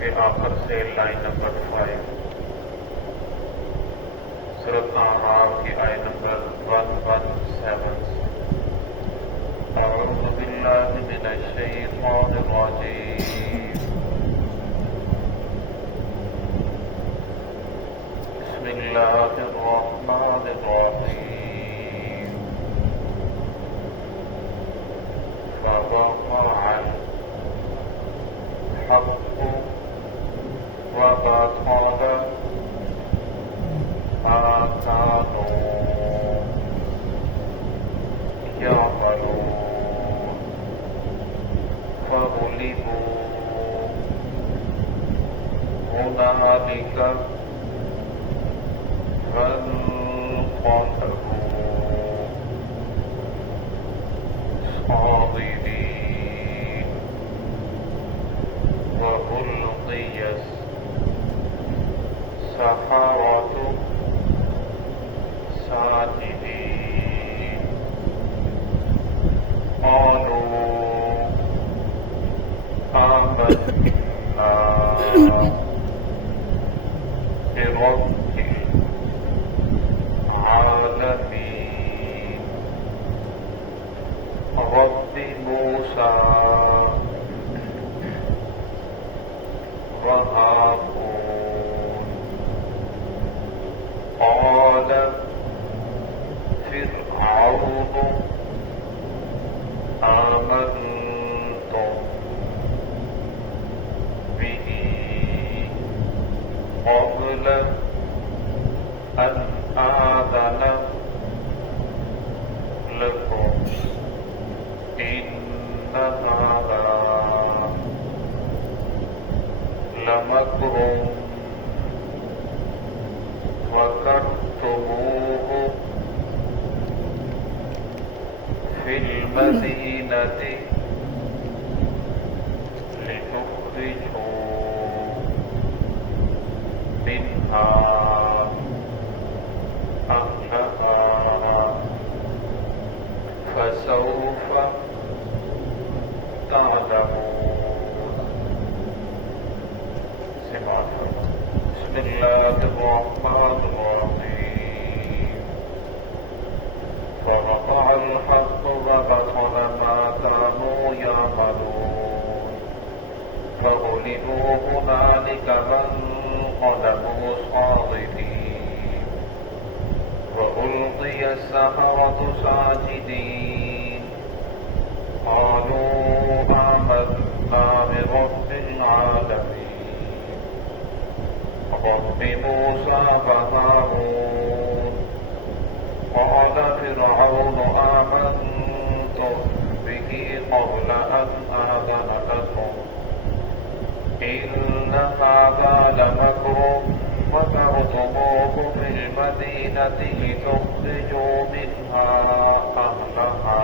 کے آخر سے لائن نمبر 5 سورۃ اعراف کی آیت نمبر 117 اعوذ باللہ من الشیطان الرجیم بسم اللہ الرحمن الرحیم فوقع الحق وبطل ما كانوا يعملون فغلبوا هنالك فانقلبوا صاغرين وألقي السحرة ساجدين قالوا آمنا برب العالمين رب موسى وهارون قال فرعون آمنتم به قبل أن آذن لكم إن هذا لمكر وكرتموه في المدينة لتخرجوا منها أهلها فسوف تعلمون. بسم الله الرحمن الرحيم فوقع الحق وبطل ما كانوا يعملون فغلبوا هنالك فانقلبوا صاغرين وألقي السحرة ساجدين قالوا آمنا برب العالمين رب موسى وهارون قال فرعون آمنتم به قبل أن آذن لكم إن هذا لمكر مكرتموه في المدينة لتخرجوا منها أهلها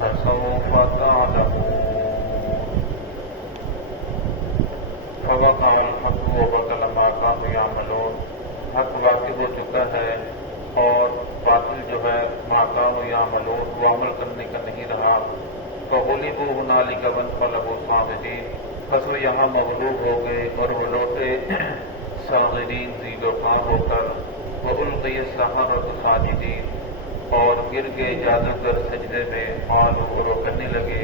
فسوف تعلمون. فوقع الحق وبطل ما كانوا يعملون. حق واقع ہو چکا ہے اور باطل جو ہے ما كانوا يعملون وہ عمل کرنے کا نہیں رہا. فغلبوا هنالك فانقلبوا صاغرين بس وہ یہاں مغلوب ہو گئے اور وہ لوٹے صاغرین ذیل و خواہ ہو کر. وَأُلْقِيَ السَّحَرَةُ سَاجِدِينَ اور گر گئے جادوگر سجدے میں. قالوا اور وہ کہنے لگے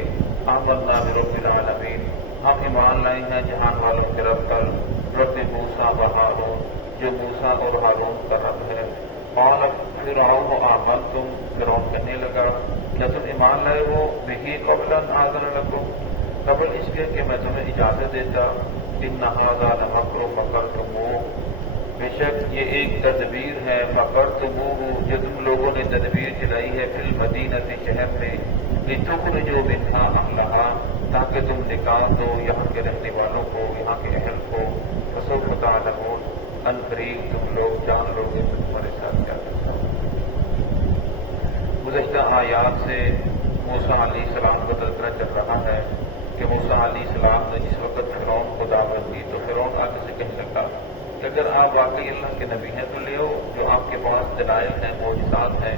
آمنا برب العالمین ہم ایمان لائے ہیں جہان والوں کے رب پر. رب موسیٰ و ہارون جو موسیٰ اور ہارون کا رب ہے. قال فرعون آمنتم فرعون کہنے لگا کیا تم ایمان لائے ہو بہ قبل ان آذن لکم قبل اس کے کہ میں تمہیں اجازت دیتا. ان ھذا لمکر مکرتموہ بے شک یہ ایک تدبیر ہے. مکرتموہ جو تم لوگوں نے تدبیر چلائی ہے فی المدینۃ شہر میں. لتخرجوا منہا اہلہا تاکہ تم نکال دو یہاں کے رہنے والوں کو یہاں کے اہل کو. فسوف تعلمون ان قریب تم لوگ جان لو گے تمہارے ساتھ کیا کرتا. گزشتہ آیات سے موسیٰ علیہ السلام کا تذکرہ چل رہا ہے کہ موسیٰ علیہ السلام نے جس وقت فرعون کو دعوت دی تو فرعون آگے سے کہنے لگا کہ اگر آپ واقعی اللہ کے نبی ہیں تو لے آؤ جو آپ کے پاس دلائل ہیں معجزات ہیں.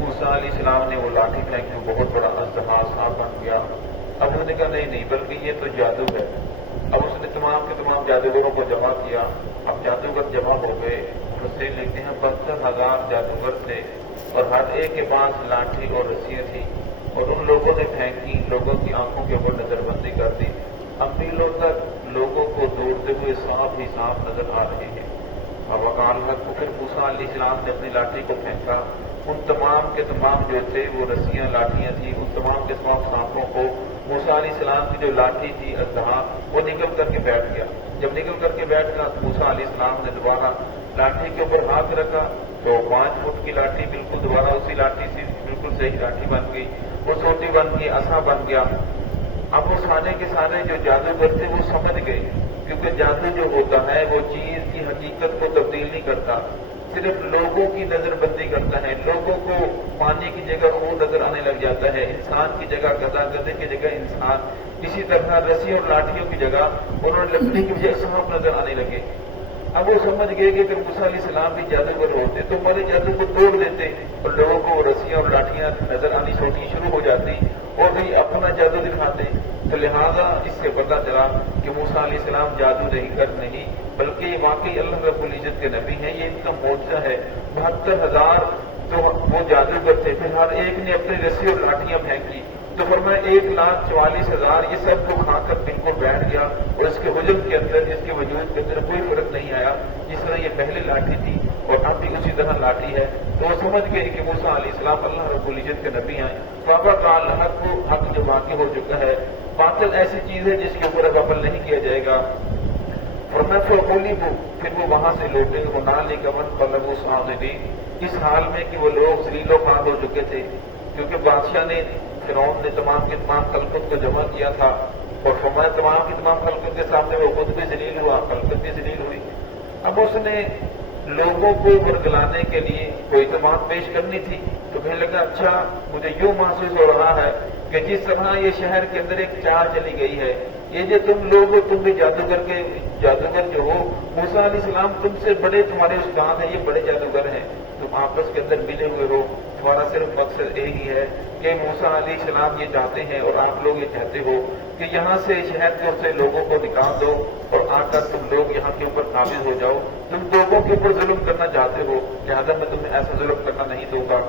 موسیٰ علیہ السلام نے وہ لاٹھی پھینکی وہ بہت بڑا اژدہا سانپ بن گیا. اب انہوں نے کہا نہیں بلکہ یہ تو جادو ہے. اب اس तमाम के तमाम जादूगरों को जमा किया। अब जादूगर जमा हो गए, उससे लेते हैं 72,000 जादूगर थे और हर एक के पास लाठी और रस्सियां थी और उन लोगों ने फेंकी, लोगों की आंखों के ऊपर नजरबंदी कर दी। अब मीलों तक लोगों को दौड़ते हुए सांप ही सांप नजर आ रहे हैं। अब वकाल हक को फिर मूसा अलैहिस्सलाम ने अपनी लाठी को फेंका, उन तमाम के तमाम जो थे वो रस्सियां लाठियां थी, उन तमाम के तमाम सांपों को मूसा अलैहिस्सलाम की जो लाठी थी अज़हा वो निकल करके बैठ गया। जब निकल करके बैठ गया तो मूसा अलैहिस्सलाम ने दोबारा लाठी के ऊपर हाथ रखा तो 5 फुट की लाठी बिल्कुल दोबारा उसी लाठी से बिल्कुल सही लाठी बन गई, वो सोटी बन गई, असा बन गया। अब वो सारे के सारे जो जादूगर थे वो समझ गए, क्योंकि जादू जो होता है वो चीज की हकीकत को तब्दील नहीं करता, सिर्फ लोगों की नजरबंदी करता है। लोगों को पानी की जगह वो नजर आने लग जाता है, इंसान की जगह गधा, गधे की जगह इंसान, इसी तरह रस्सी और लाठियों की जगह उन्होंने लकड़ी की वजह सांप नजर आने लगे। अब वो समझ गए कि अगर मूसा अलैहिस्सलाम भी जादूगर होते तो हमारे जादू को तोड़ देते और लोगों को रस्सियां और लाठियां नजर आनी छोटी शुरू हो जाती और भी अपना जादू दिखाते। तो लिहाजा इससे पता चला कि मूसा अलैहिस्सलाम जादूगर नहीं बल्कि वाकई अल्लाह रब्बुल इज्जत के नबी हैं। ये इनका मोजा है। 72,000 तो वो जादूगर थे, फिर हर एक ने अपनी रस्सी और लाठियां फेंकी तो फरमाया 1,44,000 ये सब को खाकर बिल्कुल बैठ गया और इसके हुजूम के अंदर, इसके वजूद के अंदर कोई फर्क नहीं आया। जिस तरह ये पहले लाठी थी और अब भी उसी तरह लाठी है। तो वो समझ गए कि मूसा अलैहिस्सलाम अल्लाह रब्बुल इज्जत के नबी हैं। बाबा का हक को हक जो वाक़ई हो चुका है, बातिल ऐसी चीज है जिसके ऊपर अब अमल नहीं किया जाएगा। फिर वो वहां से लौटे, वो नाली कमन पलबू सामने इस हाल में कि वो लोग जलीलो खाब हो चुके थे, क्योंकि बादशाह ने फिरौन ने तमाम के तमाम खलकत को जमा किया था और फरमाया तमाम की तमाम खलकत के सामने वो खुद भी जलील हुआ, खलकत भी जलील हुई। अब उसने लोगों को वर्गलाने के लिए कोई तमाम पेश करनी थी तो कहने लगा अच्छा मुझे यूं महसूस हो रहा है कि जिस तरह ये शहर के अंदर एक चाल चली गई है, ये जो तुम लोग हो, तुम भी जादूगर जो हो, मूसा अलैहिस्सलाम तुमसे बड़े तुम्हारे उस्ताद हैं, ये बड़े जादूगर हैं, तुम आपस के अंदर मिले हुए हो, तुम्हारा सिर्फ मकसद यही है कि मूसा अलैहिस्सलाम ये चाहते हैं और आप लोग ये चाहते हो कि यहाँ से शहर से लोगों को निकाल दो और आकर तुम लोग यहाँ के ऊपर काबिज हो जाओ। तुम लोगों के ऊपर जुल्म करना चाहते हो, लिहाजा मैं तुम्हें ऐसा जुल्म करना नहीं दूंगा।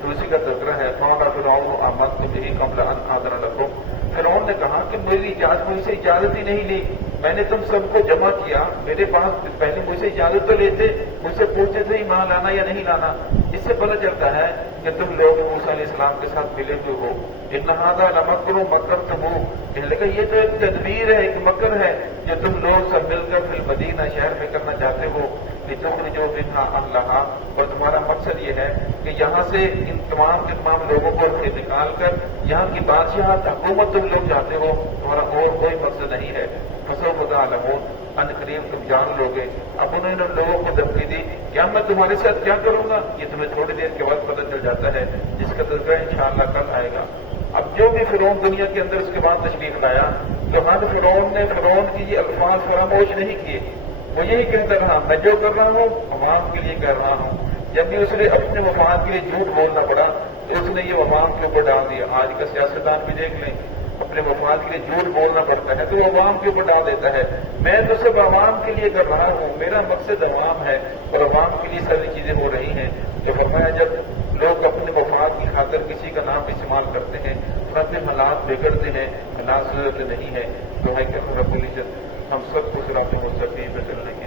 तो उसी का तज़किरा है फिरौन आमद तुम यही कमला आदरा रखो। फिरौन ने कहा कि मेरी मुझसे इजाजत ही नहीं ली, मैंने तुम सबको जमा किया, मेरे पास पहले मुझसे इजाजत तो लेते, मुझसे पूछते थे ईमान लाना या नहीं लाना। इससे पता चलता है कि तुम लोग मूसा अलैहिस्सलाम के साथ मिले हुए हो। इन्नहादा लमकरो मकरतुमू, कहने लगा ये तो एक तदबीर है, एक मकर है जो तुम लोग सब मिलकर फिल मदीना शहर में करना चाहते हो। लितुखरिजू मिन्हा अहलहा, और तुम्हारा मकसद ये है कि यहाँ से इन तमाम के तमाम लोगों को निकाल कर यहाँ की बादशाहत हुकूमत तुम लोग चाहते हो, तुम्हारा और कोई मकसद नहीं है। फसौफ तअलमून, अनकरीब तुम जान लोगे। अब उन्होंने लोगों को धमकी दी क्या मैं तुम्हारे साथ क्या करूंगा, ये तुम्हें थोड़ी देर के बाद पता चल जाता है, जिसका तज़किरा इंशाअल्लाह कल आएगा। अब जो भी फिरौन दुनिया के अंदर उसके बाद तशरीफ लाया तो हर फिरौन की ये अल्फाज फरामोश नहीं किए, वो यही कहता रहा मैं जो कर रहा हूँ अवाम के लिए कर रहा हूँ। जब भी उसने अपने मफाद के लिए झूठ बोलना पड़ा तो उसने ये अवाम के ऊपर डाल दिया। आज का सियासतदान भी देख लें, अपने मफाद के लिए झूठ बोलना पड़ता है तो वो अवाम के ऊपर डाल देता है, मैं तो सब अवाम के लिए कर रहा हूँ, मेरा मकसद अवाम है और अवाम के लिए सारी चीजें हो रही हैं। जो फरमाया जब लोग अपने मफाद की खातिर किसी का नाम इस्तेमाल करते हैं तो फिर हालात बिगड़ते हैं, हालात सुधरते नहीं है। तो है कि रब्बुल इज्जत हम सबको सिरात मुस्तकीम पे चलने की